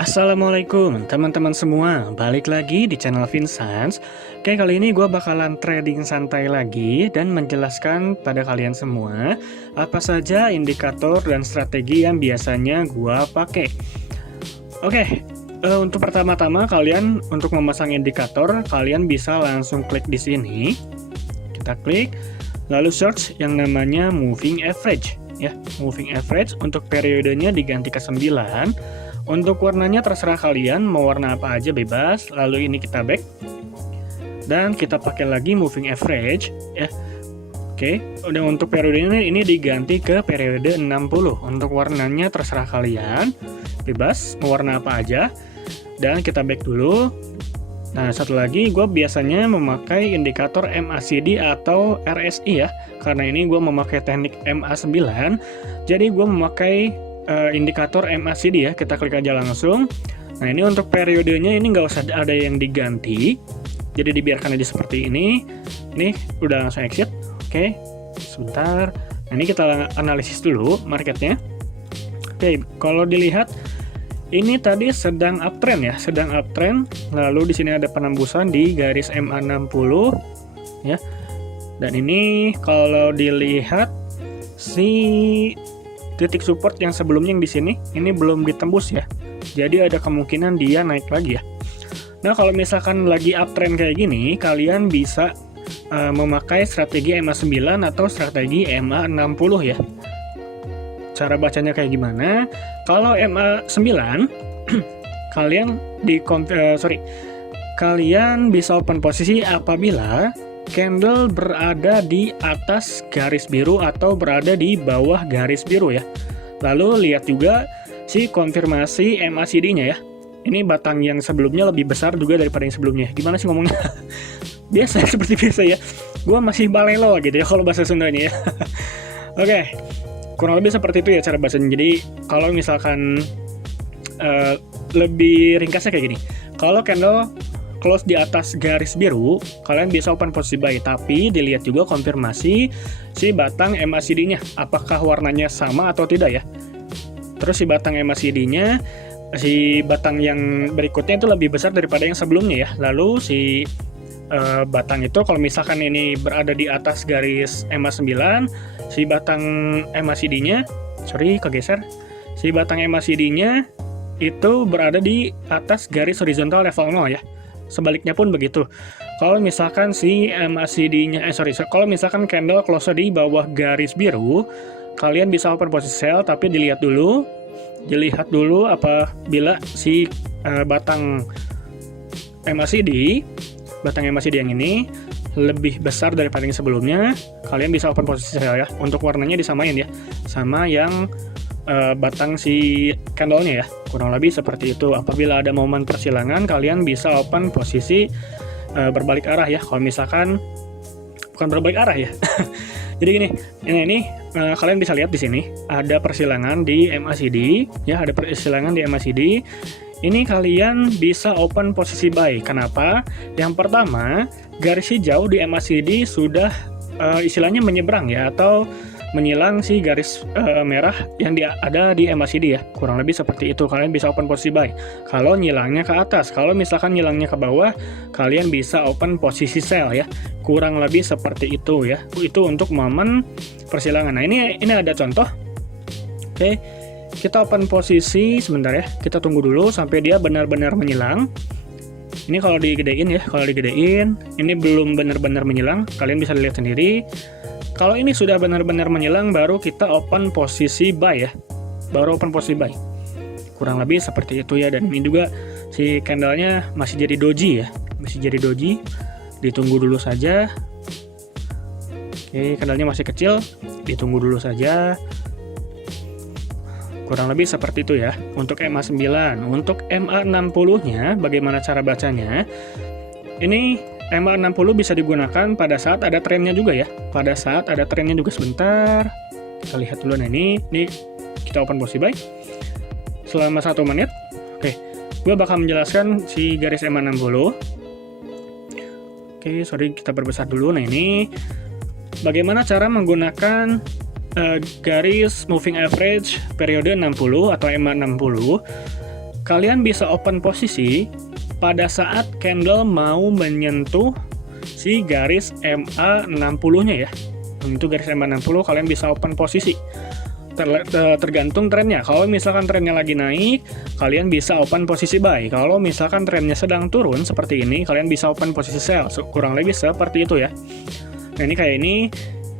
Assalamualaikum teman-teman semua, balik lagi di channel Vincent. Oke, kali ini gue bakalan trading santai lagi dan menjelaskan pada kalian semua apa saja indikator dan strategi yang biasanya gue pakai. Oke, untuk pertama-tama kalian untuk memasang indikator, kalian bisa langsung klik di sini. Kita klik, lalu search yang namanya moving average. Ya, moving average untuk periodenya diganti ke 9. Untuk warnanya terserah kalian, mau warna apa aja bebas. Lalu ini kita back. Dan kita pakai lagi moving average. Ya. Oke, udah untuk periodenya ini diganti ke periode 60. Untuk warnanya terserah kalian, bebas, mau warna apa aja. Dan kita back dulu. Nah, satu lagi, gue biasanya memakai indikator MACD atau RSI ya. Karena ini gue memakai teknik MA9. Jadi gue memakai indikator MACD ya, kita klik aja langsung. Nah, ini untuk periodenya ini nggak usah ada yang diganti, jadi dibiarkan aja seperti ini. Ini udah langsung exit. Oke, sebentar. Nah, ini kita analisis dulu marketnya. Oke, kalau dilihat ini tadi sedang uptrend ya, sedang uptrend. Lalu di sini ada penembusan di garis MA60 ya. Dan ini kalau dilihat si titik support yang sebelumnya yang di sini ini belum ditembus ya. Jadi ada kemungkinan dia naik lagi ya. Nah, kalau misalkan lagi uptrend kayak gini, kalian bisa memakai strategi MA9 atau strategi MA60 ya. Cara bacanya kayak gimana? Kalau MA9 kalian bisa open posisi apabila candle berada di atas garis biru atau berada di bawah garis biru ya. Lalu lihat juga si konfirmasi MACD-nya ya. Ini batang yang sebelumnya lebih besar juga daripada yang sebelumnya. Gimana sih ngomongnya? Biasa, seperti biasa ya. Gua masih balelo gitu ya kalau bahasa Sundanya ya. Oke, kurang lebih seperti itu ya cara bahasanya. Jadi kalau misalkan lebih ringkasnya kayak gini. Kalau candle close di atas garis biru, kalian bisa open posisi buy, tapi dilihat juga konfirmasi si batang MACD-nya, apakah warnanya sama atau tidak ya. Terus si batang MACD-nya, si batang yang berikutnya itu lebih besar daripada yang sebelumnya ya. Lalu si batang itu kalau misalkan ini berada di atas garis MA9, si batang MACD-nya, kegeser, si batang MACD-nya itu berada di atas garis horizontal level 0 ya. Sebaliknya pun begitu. Kalau misalkan si MACD-nya, kalau misalkan candle close di bawah garis biru, kalian bisa open posisi sell, tapi dilihat dulu apabila si batang MACD yang ini lebih besar daripada yang sebelumnya, kalian bisa open posisi sell ya. Untuk warnanya disamain ya, sama yang batang si candlenya ya, kurang lebih seperti itu. Apabila ada momen persilangan, kalian bisa open posisi berbalik arah ya. Kalau misalkan bukan berbalik arah ya. Jadi gini, ini kalian bisa lihat di sini ada persilangan di MACD ya, ada persilangan di MACD. Ini kalian bisa open posisi buy. Kenapa? Yang pertama, garis hijau di MACD sudah istilahnya menyeberang ya, atau menyilang si garis merah yang ada di MACD ya. Kurang lebih seperti itu, kalian bisa open posisi buy. Kalau nyilangnya ke atas, kalau misalkan nyilangnya ke bawah, kalian bisa open posisi sell ya. Kurang lebih seperti itu ya. Itu untuk momen persilangan. Nah, ini ada contoh. Oke, kita open posisi sebentar ya. Kita tunggu dulu sampai dia benar-benar menyilang. Ini kalau digedein ya, ini belum benar-benar menyilang, kalian bisa lihat sendiri. Kalau ini sudah benar-benar menyilang, baru kita open posisi buy ya. Baru open posisi buy. Kurang lebih seperti itu ya. Dan ini juga si candlenya masih jadi doji ya. Masih jadi doji. Ditunggu dulu saja. Oke, candlenya masih kecil. Ditunggu dulu saja. Kurang lebih seperti itu ya. Untuk MA9. Untuk MA60-nya, bagaimana cara bacanya? Ini MA60 bisa digunakan pada saat ada trennya juga ya. Pada saat ada trennya juga, sebentar. Kita lihat dulu. Nah, ini kita open posisi buy selama 1 menit. Oke, gue bakal menjelaskan si garis MA60. Oke, kita perbesar dulu. Nah, ini bagaimana cara menggunakan garis moving average periode 60 atau MA60. kalian bisa open posisi pada saat candle mau menyentuh si garis MA60-nya ya. Itu garis MA60 kalian bisa open posisi. Tergantung trennya. Kalau misalkan trennya lagi naik, kalian bisa open posisi buy. Kalau misalkan trennya sedang turun seperti ini, kalian bisa open posisi sell. Kurang lebih seperti itu ya. Nah, ini kayak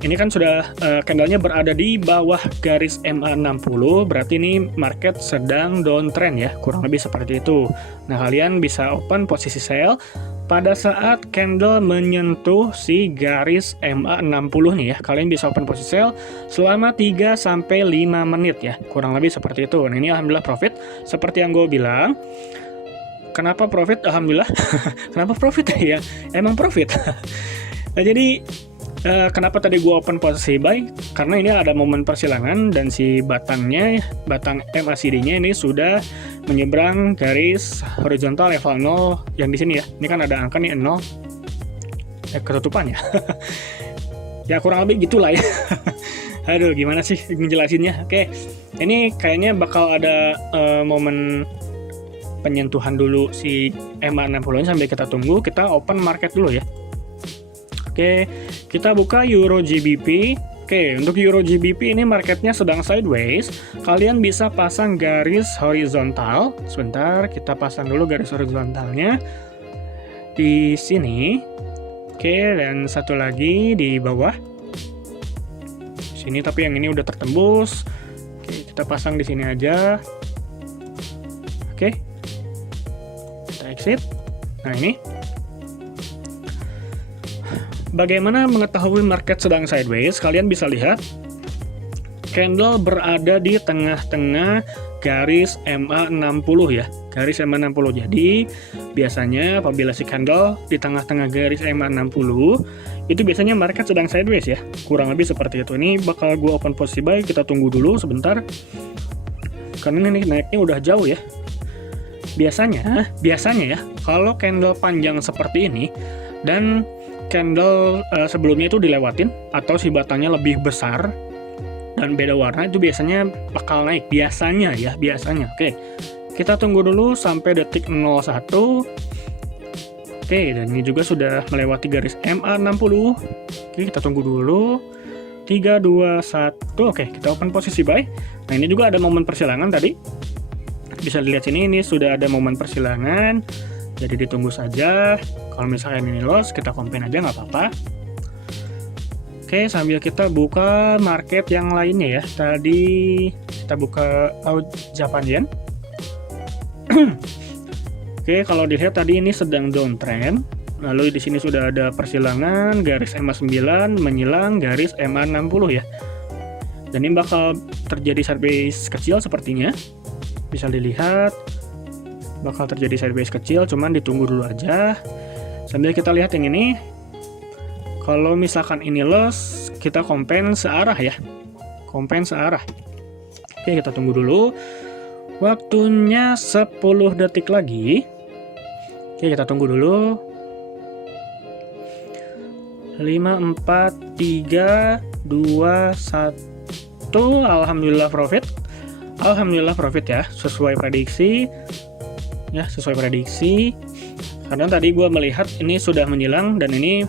ini kan sudah candlenya berada di bawah garis MA60, berarti ini market sedang downtrend ya, kurang lebih seperti itu. Nah, kalian bisa open posisi sell pada saat candle menyentuh si garis MA60 nih ya. Kalian bisa open posisi sell selama 3-5 menit ya, kurang lebih seperti itu. Nah, ini alhamdulillah profit, seperti yang gue bilang. Kenapa profit? Alhamdulillah. Kenapa profit ya? Emang profit. Nah, jadi kenapa tadi gua open posisi buy? Karena ini ada momen persilangan dan si batang MACD-nya ini sudah menyeberang garis horizontal level 0 yang di sini ya. Ini kan ada angka nih 0. Ketutupan ya. Ya kurang lebih gitulah ya. Aduh, gimana sih ngejelasinnya? Oke. Ini kayaknya bakal ada momen penyentuhan dulu si MA60 sambil kita tunggu. Kita open market dulu ya. Oke, kita buka Euro GBP. Oke, untuk Euro GBP ini marketnya sedang sideways. Kalian bisa pasang garis horizontal. Sebentar, kita pasang dulu garis horizontalnya di sini. Oke, dan satu lagi di bawah. Sini, tapi yang ini udah tertembus. Oke, kita pasang di sini aja. Oke, kita exit. Nah, ini. Bagaimana mengetahui market sedang sideways? Kalian bisa lihat candle berada di tengah-tengah garis MA60 ya, garis MA60. Jadi biasanya apabila si candle di tengah-tengah garis MA60 itu biasanya market sedang sideways ya, kurang lebih seperti itu. Ini bakal gua open posisi buy, kita tunggu dulu sebentar karena ini naiknya udah jauh ya. Biasanya ya, kalau candle panjang seperti ini dan candle sebelumnya itu dilewatin atau si batangnya lebih besar dan beda warna, itu biasanya bakal naik, biasanya. Oke, kita tunggu dulu sampai detik 01. Oke, dan ini juga sudah melewati garis MA60. Oke, kita tunggu dulu 3, 2, 1. Oke, kita open posisi buy. Nah, ini juga ada momen persilangan tadi, bisa dilihat sini, ini sudah ada momen persilangan, jadi ditunggu saja. Kalau misalkan ini loss, kita combine aja nggak apa-apa. Oke, sambil kita buka market yang lainnya ya. Tadi kita buka Japan Yen. Oke, kalau dilihat tadi ini sedang downtrend. Lalu di sini sudah ada persilangan garis MA9 menyilang garis MA60 ya. Dan ini bakal terjadi sideways kecil sepertinya. Bisa dilihat bakal terjadi sideways kecil, cuman ditunggu dulu aja. Sambil kita lihat yang ini, kalau misalkan ini loss, kita combine searah ya, combine searah. Oke, kita tunggu dulu, waktunya 10 detik lagi. Oke, kita tunggu dulu. 5, 4, 3, 2, 1. Alhamdulillah profit ya, sesuai prediksi ya, sesuai prediksi. Karena tadi gue melihat ini sudah menyilang dan ini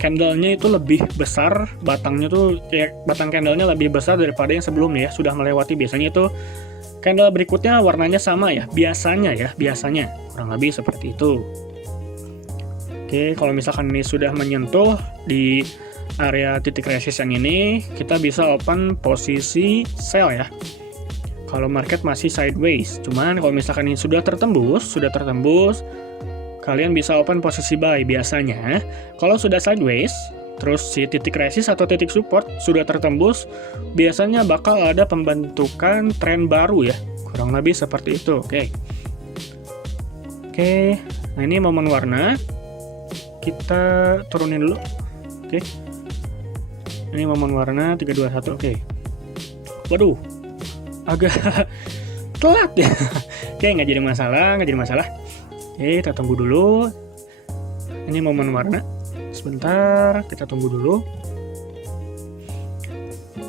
candlenya itu lebih besar, batangnya tuh kayak batang candlenya lebih besar daripada yang sebelumnya ya, sudah melewati. Biasanya itu candle berikutnya warnanya sama ya, biasanya kurang lebih seperti itu. Oke, kalau misalkan ini sudah menyentuh di area titik resist yang ini, kita bisa open posisi sell ya. Kalau market masih sideways, cuman kalau misalkan ini sudah tertembus, kalian bisa open posisi buy biasanya. Kalau sudah sideways, terus si titik resist atau titik support sudah tertembus, biasanya bakal ada pembentukan tren baru ya, kurang lebih seperti itu. Oke, nah ini momen warna, kita turunin dulu. Oke, ini momen warna 3, 2, 1. Oke, waduh, agak telat ya. Oke, nggak jadi masalah. Oke, kita tunggu dulu. Ini momen warna. Sebentar, kita tunggu dulu.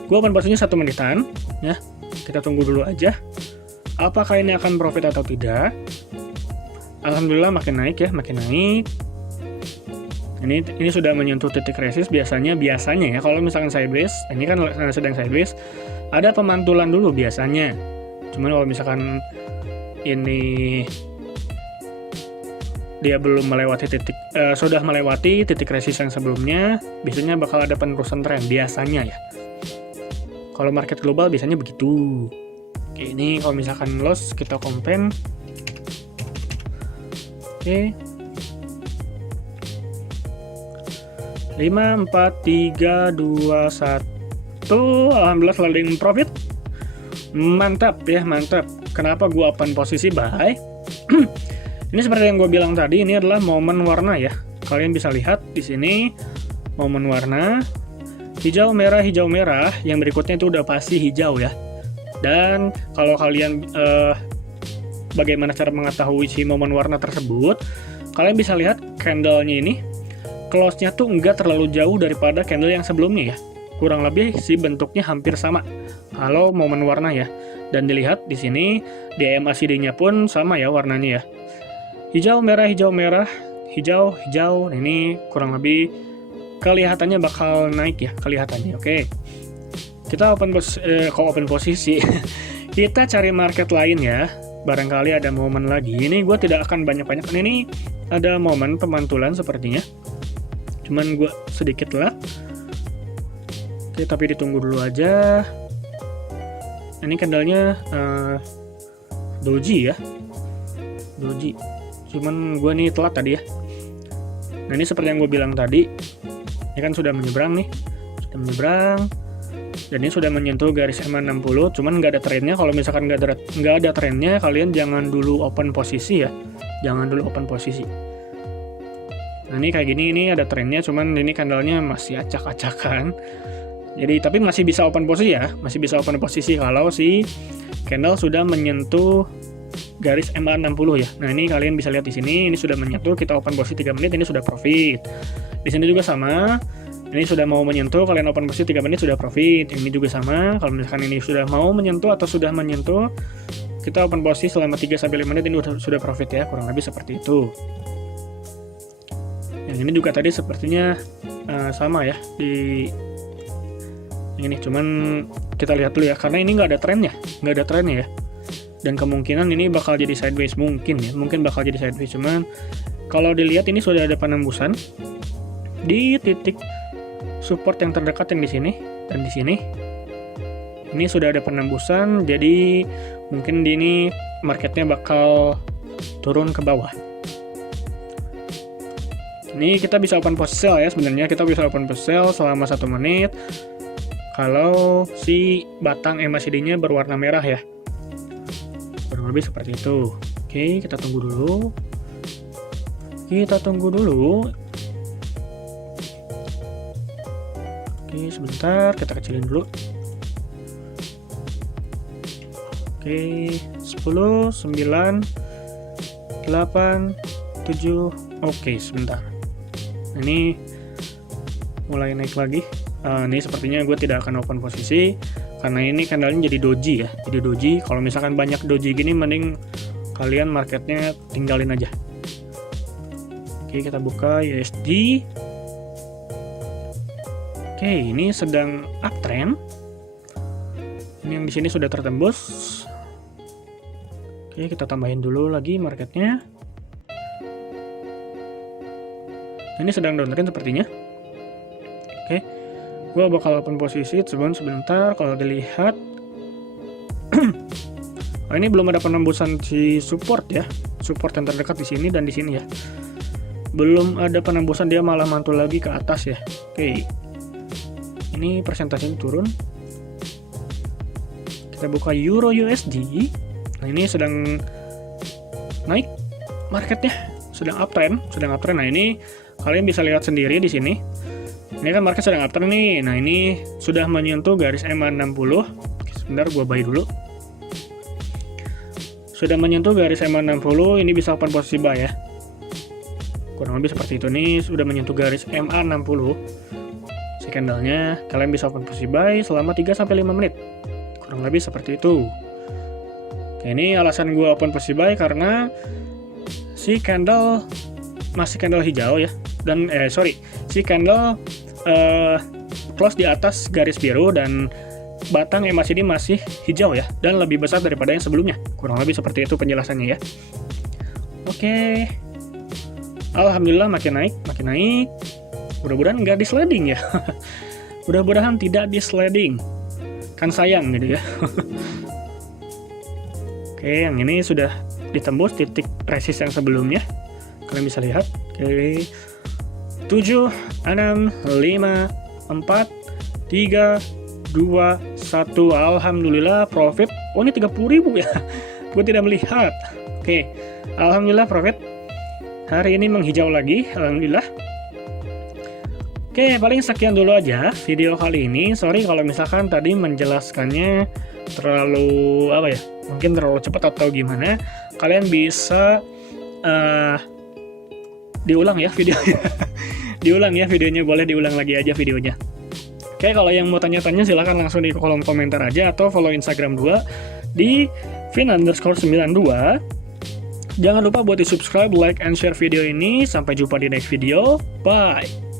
Gua open posisinya 1 menitan ya. Kita tunggu dulu aja. Apakah ini akan profit atau tidak? Alhamdulillah makin naik ya, makin naik. Ini sudah menyentuh titik resist biasanya ya kalau misalkan sideways, ini kan sedang sideways, ada pemantulan dulu biasanya. Cuman kalau misalkan ini dia belum melewati sudah melewati titik resist yang sebelumnya, biasanya bakal ada penerusan tren biasanya ya. Kalau market global biasanya begitu. Oke, ini kalau misalkan loss kita kompen. Oke. 5, 4, 3, 2, 1. Alhamdulillah sliding profit. Mantap ya, mantap. Kenapa gua open posisi buy? Ini seperti yang gue bilang tadi, ini adalah momen warna ya. Kalian bisa lihat di sini momen warna hijau merah, yang berikutnya itu udah pasti hijau ya. Dan kalau kalian bagaimana cara mengetahui si momen warna tersebut, kalian bisa lihat candle-nya ini close-nya tuh enggak terlalu jauh daripada candle yang sebelumnya ya. Kurang lebih sih bentuknya hampir sama kalau momen warna ya. Dan dilihat di sini di MACD-nya pun sama ya warnanya ya. Hijau merah, hijau. Ini kurang lebih kelihatannya bakal naik ya, kelihatannya. Oke. Kita open posisi. Kita cari market lain ya. Barangkali ada momen lagi. Ini gue tidak akan banyak-banyak. Ini ada momen pemantulan sepertinya. Cuman gue sedikit lah. Oke, tapi ditunggu dulu aja. Ini candlenya doji ya. Doji. Cuman gue nih telat tadi ya. Nah ini seperti yang gue bilang tadi. Ini kan sudah menyeberang nih. Sudah menyeberang. Dan ini sudah menyentuh garis MA60. Cuman nggak ada trennya. Kalau misalkan nggak ada trennya, kalian jangan dulu open posisi ya. Jangan dulu open posisi. Nah ini kayak gini, ini ada trennya, cuman ini candlenya masih acak-acakan. Jadi tapi masih bisa open posisi ya, masih bisa open posisi kalau si candle sudah menyentuh garis MA60 ya. Nah ini kalian bisa lihat di sini, ini sudah menyentuh, kita open posisi 3 menit, ini sudah profit. Di sini juga sama, ini sudah mau menyentuh, kalian open posisi 3 menit sudah profit. Ini juga sama, kalau misalkan ini sudah mau menyentuh atau sudah menyentuh, kita open posisi selama 3-5 menit, ini sudah profit ya, kurang lebih seperti itu. Yang ini juga tadi sepertinya sama ya di ini, cuman kita lihat dulu ya, karena ini nggak ada trennya ya, dan kemungkinan ini bakal jadi sideways mungkin bakal jadi sideways. Cuman kalau dilihat ini sudah ada penembusan di titik support yang terdekat yang di sini dan di sini. Ini sudah ada penembusan, jadi mungkin di ini marketnya bakal turun ke bawah. Ini kita bisa open post sell ya, sebenarnya kita bisa open post sell selama 1 menit kalau si batang MACD-nya berwarna merah ya. Kurang lebih seperti itu. Oke, kita tunggu dulu. Oke, sebentar, kita kecilin dulu. Oke, 10, 9, 8, 7. Oke, sebentar. Ini mulai naik lagi. Ini sepertinya gue tidak akan open posisi karena ini candlenya jadi doji ya. Jadi doji. Kalau misalkan banyak doji gini, mending kalian marketnya tinggalin aja. Oke, kita buka USD. Oke, ini sedang uptrend. Ini yang di sini sudah tertembus. Oke, kita tambahin dulu lagi marketnya. Ini sedang downtrend sepertinya. Oke, gue bakal open posisi sebentar. Kalau dilihat, ini belum ada penembusan si support ya, support yang terdekat di sini dan di sini ya. Belum ada penembusan, dia malah mantul lagi ke atas ya. Oke, ini persentasenya turun. Kita buka Euro USD. Nah ini sedang naik marketnya, sedang uptrend. Nah ini kalian bisa lihat sendiri di sini. Ini kan market sedang uptrend nih. Nah ini sudah menyentuh garis MA60. Sebentar, gua buy dulu. Sudah menyentuh garis MA60. Ini bisa open posisi buy ya. Kurang lebih seperti itu nih. Sudah menyentuh garis MA60. Si candlenya, kalian bisa open posisi buy selama 3-5 menit. Kurang lebih seperti itu. Ini alasan gue open position buy karena si candle masih candle hijau ya, dan si candle close di atas garis biru dan batang MACD masih hijau ya, dan lebih besar daripada yang sebelumnya. Kurang lebih seperti itu penjelasannya ya. Oke, alhamdulillah makin naik. Mudah-mudahan nggak di sliding ya. Mudah-mudahan tidak di sliding, kan sayang gitu ya. Oke, yang ini sudah ditembus titik resist yang sebelumnya. Kalian bisa lihat. Oke, 7, 6, 5, 4, 3, 2, 1. Alhamdulillah profit. Oh, ini 30.000 ya. Gue tidak melihat. Oke, alhamdulillah profit. Hari ini menghijau lagi, alhamdulillah. Oke, paling sekian dulu aja video kali ini. Sorry kalau misalkan tadi menjelaskannya terlalu mungkin terlalu cepat atau gimana. Kalian bisa diulang ya videonya. Diulang ya videonya, boleh diulang lagi aja videonya. Oke, kalau yang mau tanya-tanya silahkan langsung di kolom komentar aja, atau follow Instagram 2 di fin_92. Jangan lupa buat di subscribe, like, and share video ini. Sampai jumpa di next video. Bye!